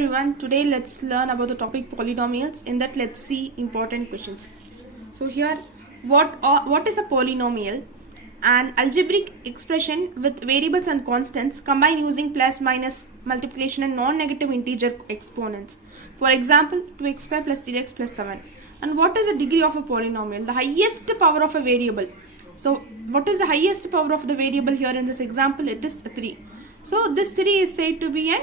Everyone, today let's learn about the topic polynomials. In that, let's see important questions. So here, what is a polynomial? An algebraic expression with variables and constants combined using plus, minus, multiplication and non-negative integer exponents. For example, 2x square plus 3x plus 7. And what is the degree of a polynomial? The highest power of a variable. So what is the highest power of the variable here in this example? It is 3. So this 3 is said to be an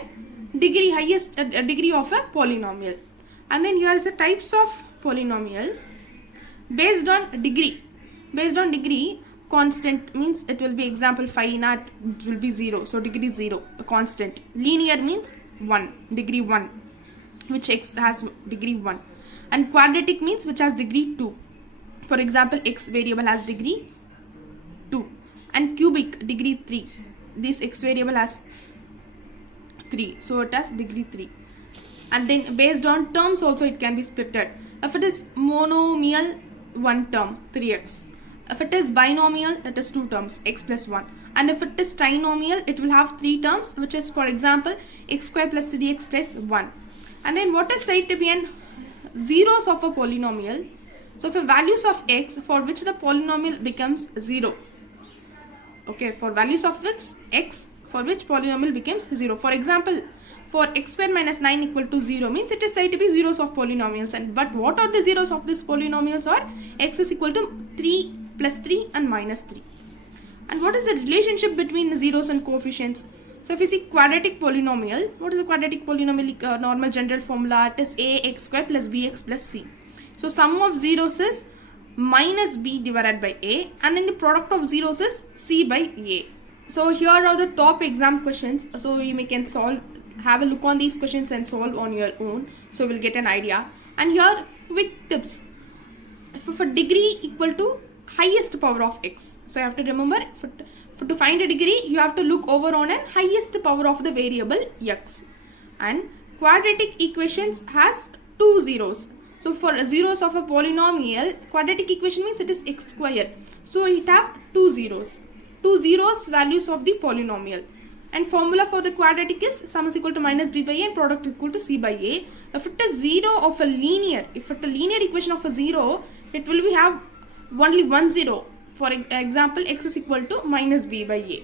highest degree of a polynomial. And then here is the types of polynomial based on degree. Based on degree, constant means it will be example 5 not it will be 0, so degree 0, a constant. Linear means 1, degree 1, which x has degree 1, and quadratic means which has degree 2. For example, x variable has degree 2, and cubic degree 3. This x variable has 3, so it has degree 3. And then based on terms also it can be splitted. If it is monomial, 1 term, 3x. If it is binomial, it is 2 terms, x plus 1. And if it is trinomial, it will have 3 terms, which is, for example, x square plus 3x plus 1. And then what is said to be an zeros of a polynomial? So for values of x for which the polynomial becomes 0. Okay, for values of x for which polynomial becomes 0. For example, for x square minus 9 equal to 0 means it is said to be zeros of polynomials. But what are the zeros of these polynomials? Are x is equal to 3 plus 3 and minus 3. And what is the relationship between the zeros and coefficients? So if you see quadratic polynomial, what is a quadratic polynomial normal general formula? It is ax square plus bx plus c. So sum of zeros is minus b divided by a, and then the product of zeros is c by a. So here are the top exam questions. So you can have a look on these questions and solve on your own. So we'll get an idea. And here quick tips. For degree equal to highest power of x. So you have to remember to find a degree you have to look over on an highest power of the variable x. And quadratic equations has 2 zeros. So for zeros of a polynomial, quadratic equation means it is x square. So it have 2 zeros. 2 zeros values of the polynomial. And formula for the quadratic is sum is equal to minus b by a and product equal to c by a. If it is 0 of a linear, if it is a linear equation of a 0, it will have only 1 0. For example, x is equal to minus b by a.